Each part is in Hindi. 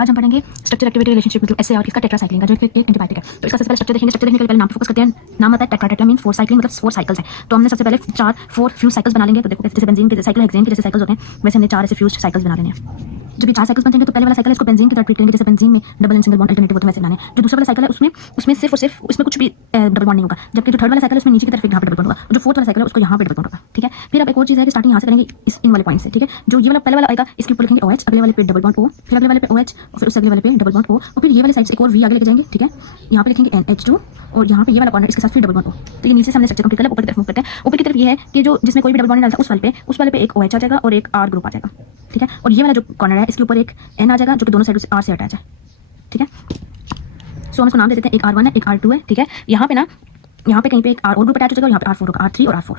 आज हम पढ़ेंगे स्ट्रक्चर एक्टिविटी रिलेशनशिप मतलब एसए और इसका टेट्रासाइक्लिन का जो एक एंटीबायोटिक है। तो इसका सबसे पहले स्ट्रक्चर देखेंगे। स्ट्रक्चर देखने के पहले नाम पे फोकस करते हैं। नाम आता है टेट्रा। टेट्रा मीन 4 साइक्लिन मतलब 4 साइकिल्स हैं। तो हमने सबसे पहले 4 फ्यूज साइकिल्स बना लेंगे। तो देखो जैसे बेंजीन के साइकिल हेक्सेन के जैसे साइकिल्स होते हैं वैसे हमने 4 ऐसे फ्यूज साइकिल्स बना लेने हैं। जब ये 4 साइकिल्स बन जाएंगे तो पहले वाला साइकिल इसको बेंजीन की तरह ट्रीट करेंगे जैसे बेंजीन में double and single bond alternative होते हैं वैसे बनाने हैं। जो दूसरा वाला साइकिल है उसमें सिर्फ और सिर्फ उसमें कुछ भी डबल बॉन्ड नहीं होगा। जबकि जो थर्ड वाला साइकिल है उसमें नीचे की तरफ यहाँ पे डबल बॉन्ड होगा। जो फोर्थ वाला साइकिल है उसको यहाँ पे डबल बॉन्ड होगा। ठीक है। फिर अब एक और चीज़ है कि स्टार्टिंग यहाँ से करेंगे इन वाले पॉइंट से। ठीक है। जो ये वाला पहले वाला आएगा इसके ऊपर लिखेंगे OH, अगले वाले पे डबल बॉन्ड O, फिर अगले वाले पे OH और फिर उससे अगले वाले पे डबल बॉन्ड O और फिर ये वाले साइड से एक और V आगे लेके जाएंगे। ठीक है। यहाँ पे लिखेंगे NH2 और यहाँ पे ये वाला कॉर्नर इसके साथ फिर डबल बॉन्ड O। तो ये नीचे से हमने स्ट्रक्चर कंप्लीट कर लिया। ऊपर की तरफ मूव करते हैं। ऊपर की तरफ ये है कि जो जिसमें कोई भी डबल बॉन्ड नहीं डालता उस वाले पे एक OH आ जाएगा और एक R ग्रुप आ जाएगा। ठीक है। और ये वाला जो कॉर्नर है इसके ऊपर एक N आ जाएगा जो कि दोनों साइड से R से अटैच है। ठीक है। सो हम इसको नाम दे देते हैं, एक R1 है एक R2 है। ठीक है। यहाँ पे कहीं पे एक R और ग्रुप अटैच हो जाएगा और यहाँ पे R4 होगा, R3 और R4।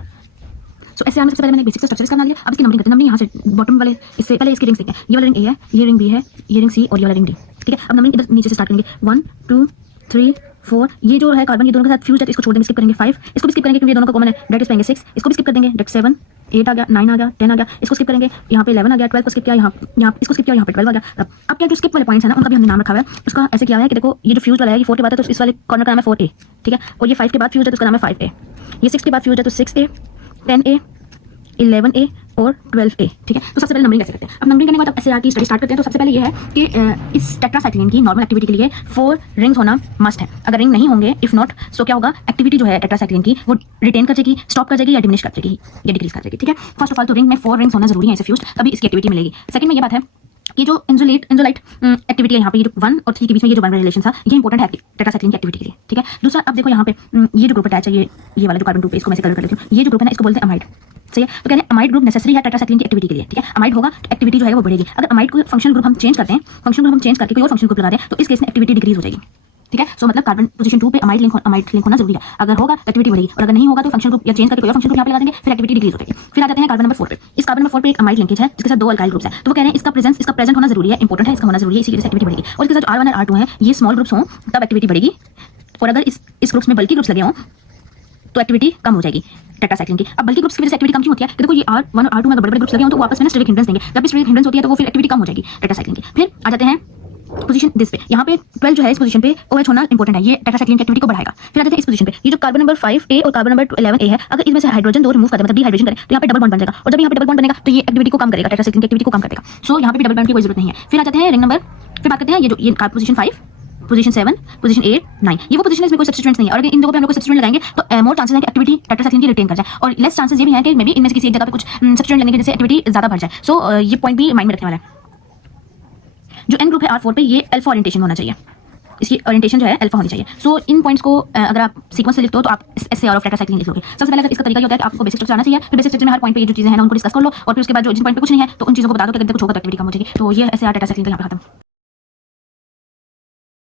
सो ऐसे सबसे पहले मैंने बेसिक स्ट्रक्चर का बना लिया। अब इसकी नंबरिंग करते हैं। नंबरिंग यहाँ से बॉटम वाले इससे पहले इसकी रिंग्स देखते हैं। ये वाला रिंग A है, ये रिंग B है, ये रिंग C और ये वाला रिंग D। ठीक है। अब नंबरिंग इधर नीचे से स्टार्ट करेंगे 1 2 3 4। ये जो है कार्बन ये दोनों के साथ फ्यूज है तो इसको छोड़ देंगे, स्किप करेंगे 5। इसको भी स्किप करेंगे क्योंकि ये दोनों का कॉमन है। डायरेक्ट पाएंगे 6। इसको भी स्किप कर देंगे। डायरेक्ट 7 8 आ गया, 9 आ गया, 10 आ गया। इसको स्किप करेंगे। यहाँ पे 11 आ गया, 12 को स्किप किया, यहाँ इसको स्किप किया, यहाँ पे 12 आ गया। अब क्या जो स्किप वाले पॉइंट्स है ना उनका भी हमने नाम रखा हुआ है। उसका ऐसे किया है कि देखो ये जो फ्यूज वाला है ये 4 के बाद है तो इस वाले कॉर्नर का नाम है 4A। ठीक है। और ये 5 के बाद फ्यूज है तो उसका नाम है 5A। ये 6 के बाद फ्यूज है तो 6A 10A 11A और 12A। ठीक है। तो सबसे पहले नंबरिंग कैसे करते हैं। अब नंबरिंग करने के बाद एसएआर की स्टडी स्टार्ट करते हैं। तो सबसे पहले ये है कि इस टेट्रासाइक्लिन की नॉर्मल एक्टिविटी के लिए 4 रिंग्स होना मस्ट है। अगर रिंग नहीं होंगे इफ नॉट सो क्या होगा, एक्टिविटी जो है टेट्रासाइक्लिन की वो रिटेन कर जाएगी, स्टॉप कर जाएगी या डिमिनिश कर जाएगी या डिक्रीज कर जाएगी। ठीक है। फर्स्ट ऑफ ऑल तो रिंग में 4 रिंग्स होना जरूरी है ऐसे फ्यूज, तभी इसकी एक्टिविटी मिलेगी। सेकंड में ये बात है कि जो इंजोलाइट एक्टिविटी है यहाँ पे ये जो 1 और 3 के बीच में ये जो 1 रिलेशन था ये इंपॉर्टेंट है टेट्रासाइक्लिन की एक्टिविटी के लिए। ठीक है। दूसरा अब देखो यहाँ पे ये जो ग्रुप अटैच है ये वाला जो कार्बन ग्रुप है इसको मैं कलर कर लेती हूँ। ये जो ग्रुप है ना इसको बोलते हैं अमाइड। सही है। तो कहते हैं अमाइड ग्रुप नेसेसरी है टेट्रासाइक्लिन की एक्टिविटी के लिए। ठीक है। अमाइड होगा तो एक्टिविटी जो है वो बढ़ेगी। अगर अमाइड को फंक्शन ग्रुप हम चेंज करते हैं, फंक्शन ग्रुप हम चेंज करके कोई और फंक्शन ग्रुप लगा दें तो इस केस में एक्टिविटी डिक्रीज हो जाएगी। ठीक है। सो मतलब कार्बन पोजीशन 2 पे अमाइड लिंक होना जरूरी है। अगर होगा तो एक्टिविटी बढ़ेगी और अगर नहीं होगा तो फंक्शन ग्रुप या चेंज करके कोई और फंक्शन ग्रुप यहाँ पे लगा देंगे फिर एक्टिविटी डिक्रीज हो जाएगी। फिर आ जाते हैं कार्बन नंबर 4 पे। इस कार्बन नंबर 4 पे एक अमाइड लिंकेज है जिसके साथ 2 अल्काइल ग्रुप्स है। तो वो कह रहे हैं इसका प्रेजेंट होना जरूरी है, इंपॉर्टेंट है, इसका होना जरूरी है, इसी वजह से एक्टिविटी बढ़ेगी। और इसके साथ R1 और R2 है ये स्मॉल ग्रुप्स हों तब एक्टिविटी बढ़ेगी और अगर इस ग्रुप्स में बल्कि ग्रुप्स लगे हों तो एक्टिविटी कम हो जाएगी टेट्रासाइक्लिन की। अब बल्कि ग्रुप्स की वजह से एक्टिविटी कम क्यों होती है कि देखो ये R1 और R2 में अगर बड़े-बड़े ग्रुप्स लगे हों तो वो आपस में स्टेरिक हिंड्रेंस देंगे। जब स्टेरिक हिंड्रेंस होती है तो वो फिर एक्टिविटी कम हो जाएगी टेट्रासाइक्लिन की। फिर आ जाते हैं पोजीशन दिस पे। यहाँ पे 12 जो है इस पोजीशन पे OH होना इंपॉर्टेंट है, ये टेट्रासाइक्लिन की एक्टिविटी को बढ़ाएगा। फिर आ जाते हैं इस पोजीशन पे ये जो कार्बन नंबर 5A और कार्बन नंबर 11A है, अगर इसमें से हाइड्रोजन 2 रिमूव कर दे मतलब डिहाइड्रेशन करें तो यहाँ पे डबल बॉन्ड बन जाएगा और जब यहाँ पे डबल बॉन्ड बनेगा तो ये एक्टिविटी को कम करेगा, टेट्रासाइक्लिन की एक्टिविटी को कम कर देगा। सो यहाँ पे भी डबल बॉन्ड की कोई जरूरत नहीं है। फिर आ जाते हैं रिंग नंबर, फिर बात करते हैं ये पोजीशन 5 पोजीशन 7 पोजीशन 8 9 ये वो पोजीशन है इसमें कोई सब्स्टिट्यूएंट्स नहीं है और अगर इन जगहों पे हम लोग कोई सब्स्टिट्यूएंट लगाएंगे तो मोर चांसेस है कि एक्टिविटी टेट्रासाइक्लिन की रिटेन कर जाए और लेस चांसेस ये भी है कि मे बी इनमें से किसी एक जगह पे कुछ सब्स्टिट्यूएंट लगने की वजह से एक्टिविटी ज्यादा बढ़ जाए। सो ये पॉइंट भी माइंड में रखने वाला है। जो एन ग्रुप है R4 पे ये अल्फा ओरिएंटेशन होना चाहिए, इसकी ओरिएंटेशन जो है अल्फा होनी चाहिए। सो इन पॉइंट्स को अगर आप सीक्वेंस से लिखते हो तो आप एसएआर ऑफ टेट्रासाइक्लिन लिख लोगे। सबसे पहले इसका तरीका ये होता है कि आपको बेसिक स्ट्रक्चर आना चाहिए। फिर बेसिक स्ट्रक्चर में हर पॉइंट पे ये जो चीजें हैं ना उनको डिस्कस कर लो और फिर उसके बाद जो जिन पॉइंट पे कुछ नहीं है तो उन चीजों को बता दो कि अगर कुछ होगा तो एक्टिविटी कम हो जाएगी। तो ये एसएआर टेट्रासाइक्लिन का यहाँ पे खत्म।